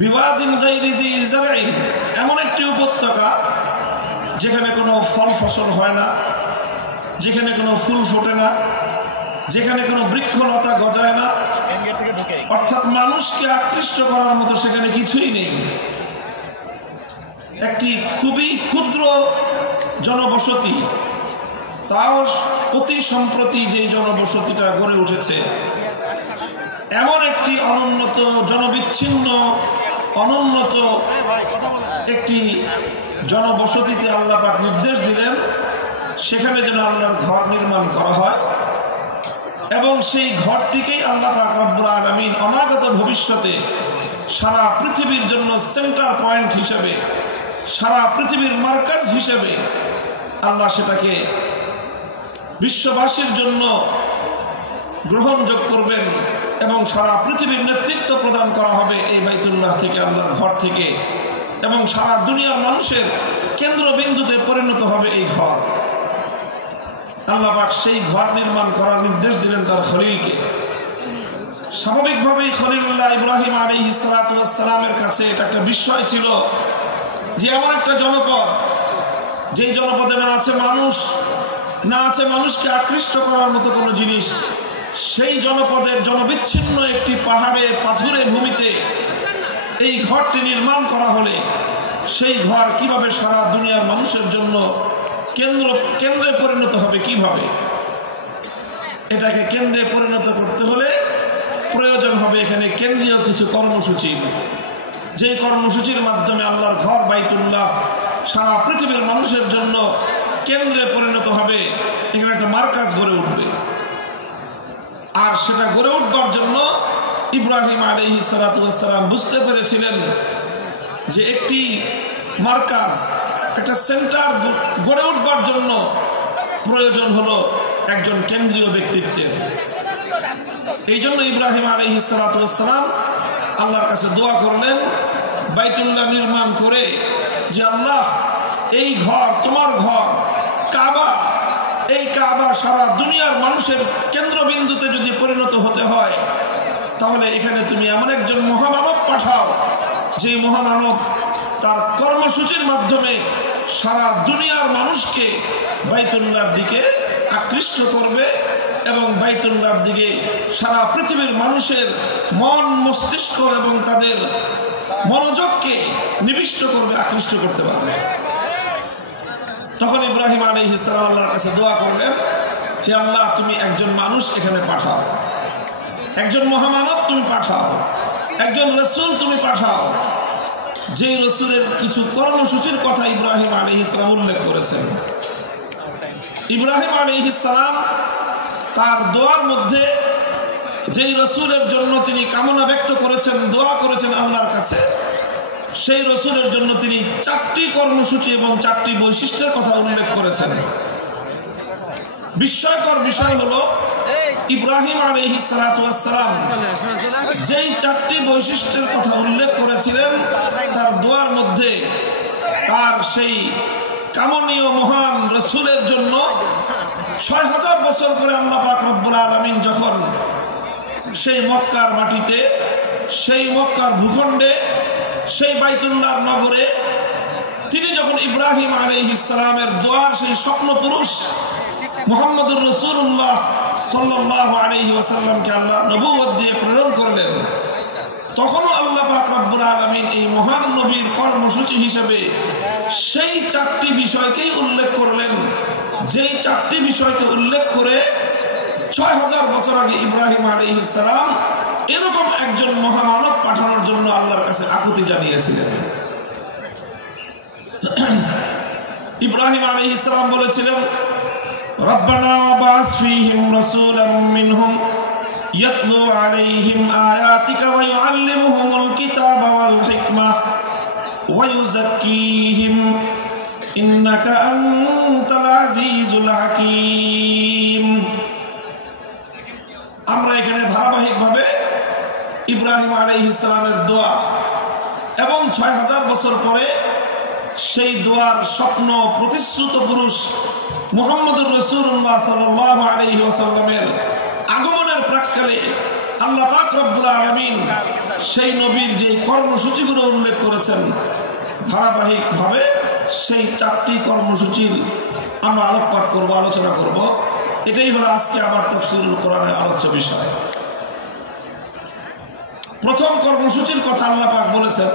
বিওয়াদিন গায়রি জি জারইন, এমন একটি উপত্যকা যেখানে কোনো ফল ফসল হয় না, যেখানে কোনো ফুল ফোটে না, যেখানে কোনো বৃক্ষলতা গজায় না, অর্থাৎ মানুষকে আকৃষ্ট করার মতো সেখানে কিছুই নেই। একটি খুবই ক্ষুদ্র জনবসতি, তাও অতি সম্প্রতি যে জনবসতিটা গড়ে উঠেছে, এমন একটি অনুন্নত জনবিচ্ছিন্ন অনুন্নত একটি জনবসতিতে আল্লাহ পাক নির্দেশ দিলেন সেখানে যেন আল্লাহর ঘর নির্মাণ করা হয়, এবং সেই ঘরটিকেই আল্লাহ পাক রব্বুল আলামিন অনাগত ভবিষ্যতে সারা পৃথিবীর জন্য সেন্টার পয়েন্ট হিসেবে, সারা পৃথিবীর মার্কাজ হিসেবে আল্লাহ সেটাকে বিশ্ববাসীর জন্য গ্রহণযোগ্য করবেন, এবং সারা পৃথিবীর নেতৃত্ব প্রদান করা হবে এই বাইতুল্লাহ থেকে, আল্লাহর ঘর থেকে, এবং সারা দুনিয়ার মানুষের কেন্দ্রবিন্দুতে পরিণত হবে এই ঘর। আল্লাহ পাক সেই ঘর নির্মাণ করার নির্দেশ দিলেন তার খলিলকে। স্বাভাবিকভাবেই খলিলুল্লাহ ইব্রাহিম আলাইহিস সালাতু ওয়াস সালামের কাছে এটা একটা বিস্ময় ছিল যে এমন একটা জনপদ, যেই জনপদে না আছে মানুষ, না আছে মানুষকে আকৃষ্ট করার মতো কোনো জিনিস, সেই জনপদের জনবিচ্ছিন্ন একটি পাহাড়ে পাথুরে ভূমিতে এই ঘরটি নির্মাণ করা হলে সেই ঘর কিভাবে সারা দুনিয়ার মানুষের জন্য কেন্দ্রে পরিণত হবে, কিভাবে? এটাকে কেন্দ্রে পরিণত করতে হলে প্রয়োজন হবে এখানে কেন্দ্রীয় কিছু কর্মসূচি, যেই কর্মসূচির মাধ্যমে আল্লাহর ঘর বাইতুল্লাহ সারা পৃথিবীর মানুষের জন্য কেন্দ্রে পরিণত হবে, এখানে একটা মার্কাজ গড়ে উঠবে। আর সেটা গড়ে উঠবার জন্য ইব্রাহিম আলাইহিস সালাতু ওয়াস সালাম বুঝতে পেরেছিলেন যে একটি মার্কাজ, একটা সেন্টার গড়ে উঠবার জন্য প্রয়োজন হলো একজন কেন্দ্রীয় ব্যক্তিত্বের। এই জন্য ইব্রাহিম আলাইহিস সালাতু ওয়াস সালাম আল্লাহর কাছে দোয়া করলেন বাইতুল্লাহ নির্মাণ করে, যে আল্লাহ, এই ঘর তোমার ঘর কাবা, এই কাবা সারা দুনিয়ার মানুষের কেন্দ্রবিন্দুতে যদি পরিণত হতে হয়, তাহলে এখানে তুমি এমন একজন মহামানব পাঠাও, যে মহামানব তার কর্মসূচির মাধ্যমে সারা দুনিয়ার মানুষকে বাইতুল্লাহর দিকে আকৃষ্ট করবে, এবং বাইতুল্লাহর দিকে সারা পৃথিবীর মানুষের মন মস্তিষ্ক এবং তাদের মনোযোগকে নিবিষ্ট করবে, আকৃষ্ট করতে পারবে। তখন ইব্রাহিম আলাইহিস সালাম আল্লাহর কাছে দোয়া করলেন, হে আল্লাহ, তুমি একজন মানুষ এখানে পাঠাও, একজন মহামানব তুমি পাঠাও, একজন রাসূল তুমি পাঠাও, যে রাসূলের কিছু কর্মসূচির কথা ইব্রাহিম আলাইহিস সালাম উল্লেখ করেছেন। ইব্রাহিম আলাইহিস সালাম তার দোয়ার মধ্যে যেই রাসূলের জন্য তিনি কামনা ব্যক্ত করেছেন, দোয়া করেছেন আল্লাহর কাছে, সেই রাসূলের জন্য তিনি 4টি কর্মসূচি এবং 4টি বৈশিষ্ট্যের কথা উল্লেখ করেছেন। বিস্ময়কর বিষয় হলো ইব্রাহিম আলাইহিস সালাতু ওয়াস সালাম যেই 4টি বৈশিষ্ট্যের কথা উল্লেখ করেছিলেন, তার দোয়ার মধ্যে তার সেই কামনীয় মহান রাসূলের জন্য 6000 বছর পরে আল্লাহ পাক রব্বুল আলামিন যখন সেই মক্কার মাটিতে, সেই মক্কার ভূখণ্ডে, সেই বাইতুল্লাহর নগরে তিনি যখন ইব্রাহিম আলাইহিস সালামের দোয়ার সেই স্বপ্ন পুরুষ মুহাম্মদুর রাসূলুল্লাহ সাল্লাল্লাহু আলাইহি ওয়াসাল্লামকে আল্লাহ নবুয়ত দিয়ে প্রেরণ করলেন, তখনও আল্লাহ পাক রব্বুল আলামিন এই মহান নবীর কর্মসূচি হিসেবে সেই 4টি বিষয়কেই উল্লেখ করলেন, যেই 4টি বিষয়কে উল্লেখ করে 6000 বছর আগে ইব্রাহিম আলাইহিস সালাম এরকম একজন মহামানব পাঠানোর জন্য আল্লাহর কাছে আকুতি জানিয়েছিলেন। ইব্রাহিম আলাইহিস সালাম বলেছিলেন, রব্বানা ওয়াবআস ফীহিম রাসূলাম মিনহুম ইয়াতলু আলাইহিম আয়াতিকা ওয়া ইউআল্লিমুহুমুল কিতাবা ওয়াল হিকমা ওয়া ইউযাক্কিহিম ইন্নাকা আনতাল আজিজুল হাকীম। আমরা এখানে ধারাবাহিকভাবে ইব্রাহিম আলাইহিস সালামের দোয়া এবং 6000 বছর পরে সেই দোয়ার স্বপ্ন প্রতিশ্রুত পুরুষ মুহাম্মদুর রাসূলুল্লাহ সাল্লাল্লাহু আলাইহি ওয়াসাল্লামের আগমনের প্রাক্কালে আল্লাহ পাক রব্বুল আলামিন সেই নবীর যে কর্মসূচিগুলো উল্লেখ করেছেন ধারাবাহিকভাবে সেই 4টি কর্মসূচির আমরা আলোকপাত করব, আলোচনা করব। এটাই হলো আজকে আমার তাফসীরুল কোরআনের আলোচ্য বিষয়। প্রথম কর্মসূচির কথা আল্লাহ পাক বলেছেন।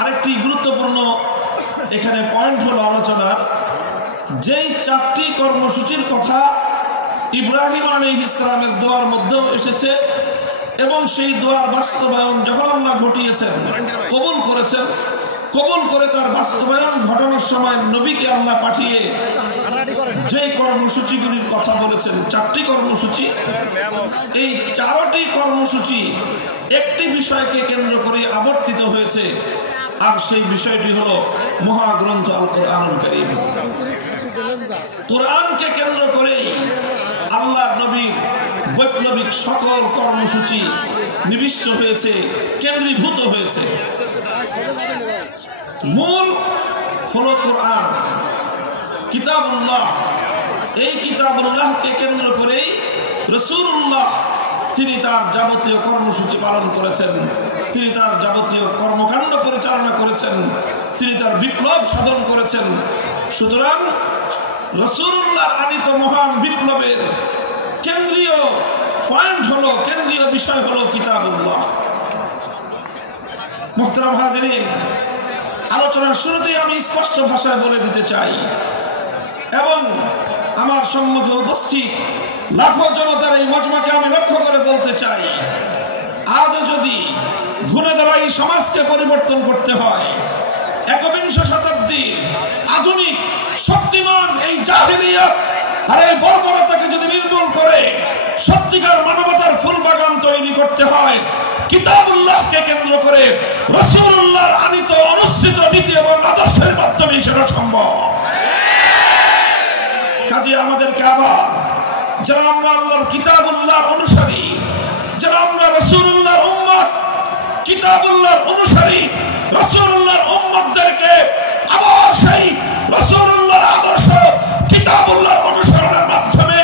আরেকটি গুরুত্বপূর্ণ এখানে পয়েন্ট হলো আলোচনার, যেই 4টি কর্মসূচির কথা ইব্রাহিম আলাইহিস সালামের দোয়ার মধ্যেও এসেছে এবং সেই দোয়ার বাস্তবায়ন যখন আল্লাহ ঘটিয়েছেন, কবুল করেছেন, কবুল করে তার বাস্তবায়ন ঘটানোর সময় নবীকে আল্লাহ পাঠিয়ে যেই কর্মসূচিগুলির কথা বলেছেন, 4টি কর্মসূচি, এই 4টি কর্মসূচি একটি বিষয়কে কেন্দ্র করে আবর্তিত হয়েছে, আর সেই বিষয়টি হলো মহাগ্রন্থ আল কোরআনুল কারীম। কোরআনকে কেন্দ্র করেই আল্লাহ নবীর বৈপ্লবিক সকল কর্মসূচি নিবিষ্ট হয়েছে, কেন্দ্রীভূত হয়েছে। মূল হলো কোরআন, কিতাবুল্লাহ। এই কিতাবুল্লাহকে কেন্দ্র করেই রাসূলুল্লাহ তিনি তার যাবতীয় কর্মসূচি পালন করেছেন, তিনি তার যাবতীয় কর্মকাণ্ড পরিচালনা করেছেন, তিনি তার বিপ্লব সাধন করেছেন। সুতরাং রাসূলুল্লাহর আনিত মহান বিপ্লবের কেন্দ্রীয় পয়েন্ট হলো, কেন্দ্রীয় বিষয় হলো কিতাবুল্লাহ। মুহতারাম হাজিরিন, আলোচনার শুরুতেই আমি স্পষ্ট ভাষায় বলে দিতে চাই এবং আমার সম্মুখে উপস্থিত লাখো জনতার এই মজমাকে আমি লক্ষ্য করে বলতে চাই, আজও যদি ঘুরে দাঁড়াই সমাজকে পরিবর্তন করতে হয়, একবিংশ শতাব্দীর আধুনিক শক্তিমান এই জাহিলিয়াত আর এই বর্বরতাকে যদি নির্মূল করে সত্যিকার মানবতার ফুল বাগান তৈরি করতে হয়, কিতাবুল্লাহকে কেন্দ্র করে রাসূলুল্লাহর আনিত অনুসৃত নীতি এবং আদর্শের মাধ্যমে সেটা সম্ভব। কাজে আমাদেরকে আবার, যারা আমরা আল্লাহর কিতাবুল্লাহর অনুসারী, যারা আমরা রাসূলুল্লাহর উম্মত, কিতাবুল্লাহর অনুসারী রাসূলুল্লাহর উম্মতদেরকে আবার সেই রাসূলুল্লাহর আদর্শ কিতাবুল্লাহর অনুসরণের মাধ্যমে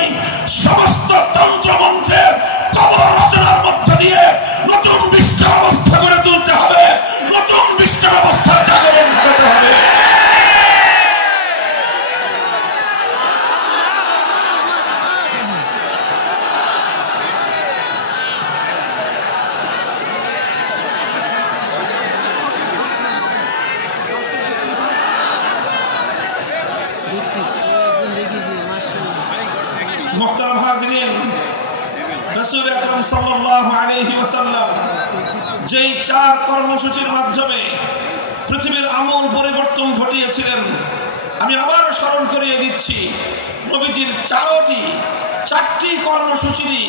সমস্ত তন্ত্রমন্ত্রের কবর রচনার মধ্য দিয়ে নতুন বিশ্ব ব্যবস্থা গড়ে তুলতে হবে, নতুন বিশ্ব ব্যবস্থার জাগরণ ঘটাতে হবে। মুহতারাম হাজিরিন, রাসূল আকরাম সাল্লাল্লাহু আলাইহি ওয়াসাল্লাম যেই 4 কর্মসূচির মাধ্যমে পৃথিবীর আমূল পরিবর্তন ঘটিয়েছিলেন, আমি আবার স্মরণ করিয়ে দিচ্ছি। নবীজির 4টি কর্মসূচিরই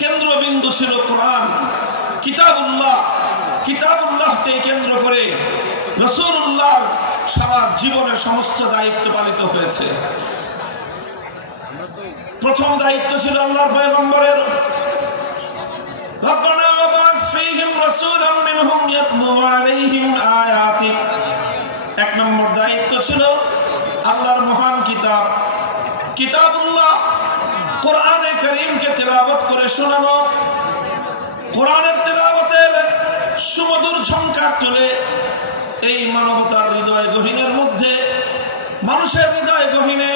কেন্দ্রবিন্দু ছিল কোরআন, কিতাবুল্লাহ। কিতাবুল্লাহকে কেন্দ্র করে রাসূলুল্লাহর সারা জীবনের সমস্ত দায়িত্ব পালিত হয়েছে। প্রথম দায়িত্ব ছিল আল্লাহর পয়গম্বরের, রব্বানা ওয়াবাস ফীহিম রাসূলাম মিনহুম ইয়াতলু আলাইহিম আয়াতিক। 1 নম্বর দায়িত্ব ছিল আল্লাহর মহান কিতাব কিতাবুল্লাহ, কোরআনে কারীমকে তেলাওয়াত করে শোনানো, কোরআনের তেলাওয়াতের সুমধুর ঝংকার তুলে এই মানবতার হৃদয় গহীনের মধ্যে, মানুষের হৃদয় গহীনে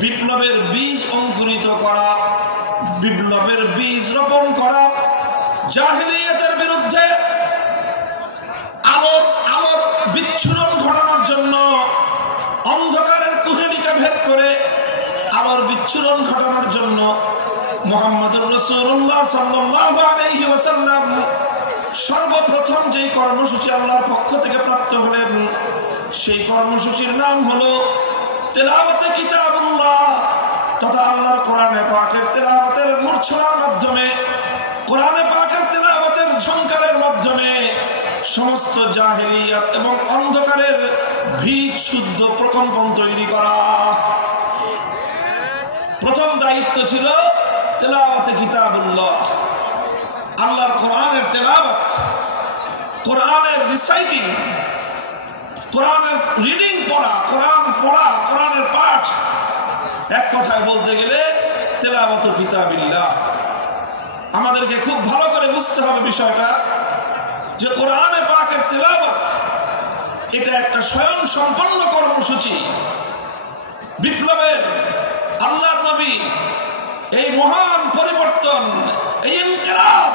বিপ্লবের বীজ অঙ্কুরিত করা, বিপ্লবের বীজ রোপণ করা, জাহিলিয়াতের বিরুদ্ধে আলোর বিচ্ছুরণ ঘটানোর জন্য, অন্ধকারের কুহেলিকা ভেদ করে আলোর বিচ্ছুরণ ঘটানোর জন্য মুহাম্মদুর রাসূলুল্লাহ সাল্লাল্লাহু আলাইহি ওয়াসাল্লাম সর্বপ্রথম যেই কর্মসূচি আল্লাহর পক্ষ থেকে প্রাপ্ত হলেন, সেই কর্মসূচির নাম হলো তেলাওয়াতে কিতাবুল্লাহ তথা আল্লাহর কোরআনে পাকের তেলাওয়াতের মূর্ছনার মাধ্যমে, কোরআনে পাকের তেলাওয়াতের ঝংকারের মাধ্যমে সমস্ত জাহেলিয়াত এবং অন্ধকারের ভিত শুদ্ধ প্রকম্পন তৈরি করা। প্রথম দায়িত্ব ছিল তেলাওয়াতে কিতাবুল্লাহ, আল্লাহর কোরআনের তেলাওয়াত, কোরআনের রিসাইটিং, কোরআনের রিডিং পড়া, কোরআন পড়া, কোরআনের পাঠ। এক কথায় বলতে গেলে তেলাওয়াত কিতাবিল্লাহ, আমাদেরকে খুব ভালো করে বুঝতে হবে বিষয়টা যে কোরআনে পাকের তেলাওয়াত এটা একটা স্বয়ং সম্পন্ন কর্মসূচি। বিপ্লবের আল্লাহর নবী এই মহান পরিবর্তন, এই ইনকিলাব,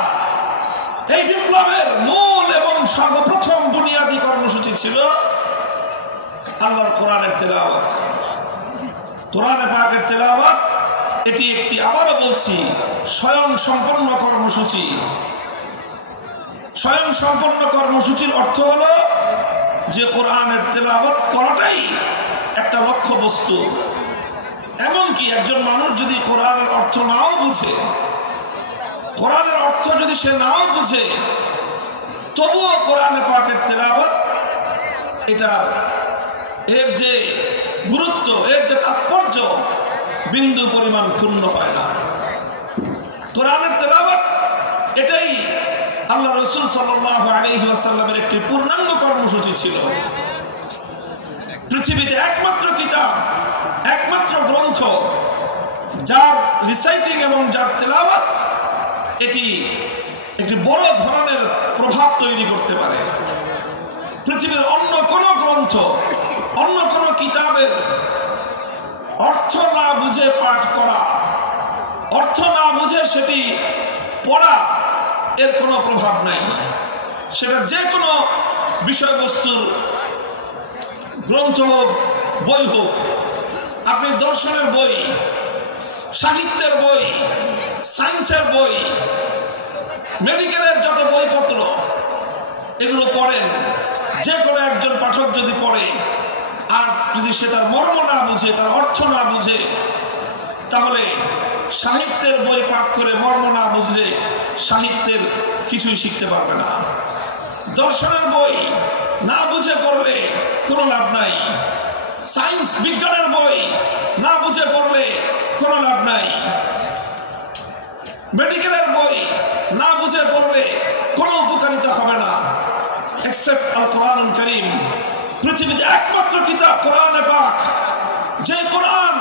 এই বিপ্লবের মূল এবং সর্বপ্রথম বুনিয়াদী কর্মসূচি ছিল আল্লাহর কোরআনের তেলাওয়াত। কোরআনে পাকের তেলাওয়াত এটি একটি, আবারও বলছি, স্বয়ং সম্পন্ন কর্মসূচি। স্বয়ং সম্পন্ন কর্মসূচির অর্থ হলো যে কোরআনের তেলাওয়াত করাটাই একটা লক্ষ্য বস্তু। এমনকি একজন মানুষ যদি কোরআনের অর্থ নাও বুঝে, কোরআনের অর্থ যদি সে নাও বুঝে, তবুও কোরআনে পাকের তেলাওয়াত এর যে গুরুত্ব, এর যে তাৎপর্য বিন্দু পরিমাণ ক্ষুণ্ণ হয় না। কোরআনের তেলাওয়াত এটাই আল্লাহ রাসূল সাল্লাল্লাহু আলাইহি ওয়াসাল্লামের একটি পূর্ণাঙ্গ কর্মসূচি ছিল। পৃথিবীতে একমাত্র কিতাব, একমাত্র গ্রন্থ যার রিসাইটিং এবং যার তেলাওয়াত এটি একটি বড় ধরনের প্রভাব তৈরি করতে পারে। পৃথিবীর অন্য কোনো গ্রন্থ, অন্য কোনো কিতাবের অর্থ না বুঝে পাঠ করা, অর্থ না বুঝে সেটি পড়া, এর কোনো প্রভাব নাই। সেটা যে কোনো বিষয়বস্তুর গ্রন্থ হোক, বই হোক, আপনি দর্শনের বই, সাহিত্যের বই, সায়েন্সের বই, মেডিকেলের যত বইপত্র এগুলো পড়েন, যে কোনো একজন পাঠক যদি পড়ে আর যদি সে তার মর্ম না বুঝে, তার অর্থ না বুঝে, তাহলে সাহিত্যের বই পাঠ করে মর্ম না বুঝলে সাহিত্যের কিছুই শিখতে পারবে না। দর্শনের বই না বুঝে পড়লে কোনো লাভ নাই। সায়েন্স বিজ্ঞানের বই না বুঝে পড়লে কোনো লাভ নাই। মেডিকেলের বই না বুঝে পড়লে কোনো উপকারিতা হবে না, এক্সেপ্ট আল কোরআনুল কারীম। পৃথিবীতে একমাত্র কিতাব কোরআনে পাক, যে কোরআন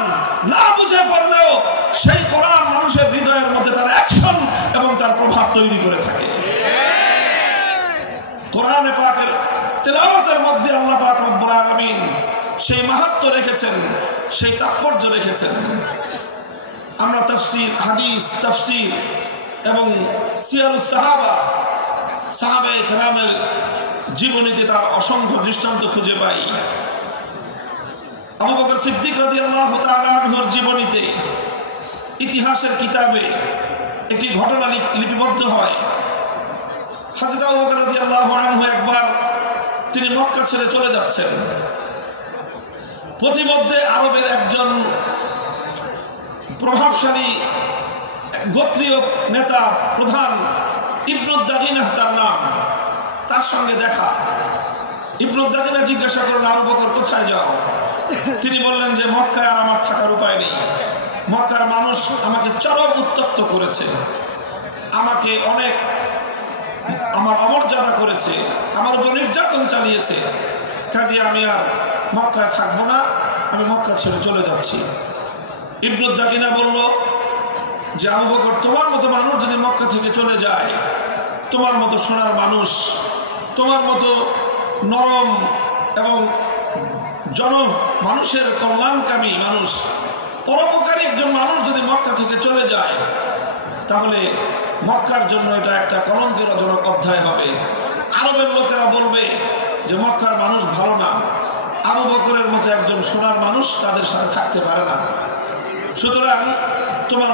না বুঝে পড়লেও সেই কোরআন মানুষের হৃদয়ের মধ্যে তার অ্যাকশন এবং তার প্রভাব তৈরি করে থাকে। কোরআনে পাকের তেলাওয়াতের মধ্যে আল্লাহ পাক রব্বুল আলামিন সেই মাহাত্ম্য রেখেছেন, সেই তাৎপর্য রেখেছেন। আমরা তাফসীর, হাদিস, তাফসীর এবং সিয়ারুস সাহাবা, সাহাবায়ে কেরামের জীবনীতে তার অসংখ্য দৃষ্টান্ত খুঁজে পাই। আবু বকর সিদ্দিক রাদিয়াল্লাহু তাআলা আনহুর জীবনীতে, ইতিহাসের কিতাবে একটি ঘটনা লিপিবদ্ধ হয়। হযরত আবু বকর রাদিয়াল্লাহু আনহু একবার তিনি মক্কা ছেড়ে চলে যাচ্ছেন। প্রতিমধ্যে আরবের একজন প্রভাবশালী গোত্রীয় নেতা, প্রধান, ইবনুদ দাগিনাহ তার নাম, তার সঙ্গে দেখা। ইবনুদ দাগিনাহ জিজ্ঞাসা করলেন, আবু বকর কোথায় যাও? তিনি বললেন যে মক্কায় আর আমার থাকার উপায় নেই। মক্কার মানুষ আমাকে চরম উত্তপ্ত করেছে, আমাকে অনেক আমার অমর্যাদা করেছে, আমার উপর নির্যাতন চালিয়েছে, কাজে আমি আর মক্কায় থাকবো না, আমি মক্কা ছেড়ে চলে যাচ্ছি। ইবনুদ দাগিনাহ বলল যে আবু বকর, তোমার মতো মানুষ যদি মক্কা থেকে চলে যায়, তোমার মতো সোনার মানুষ, তোমার মতো নরম এবং মানুষের কল্যাণকামী মানুষ, পরোপকারী একজন মানুষ যদি মক্কা থেকে চলে যায়, তাহলে মক্কার জন্য এটা একটা কলঙ্কজনক অধ্যায় হবে। আরবের লোকেরা বলবে যে মক্কার মানুষ ভালো না, আবু বকরের মতো একজন সোনার মানুষ তাদের সাথে থাকতে পারে না। সুতরাং তোমার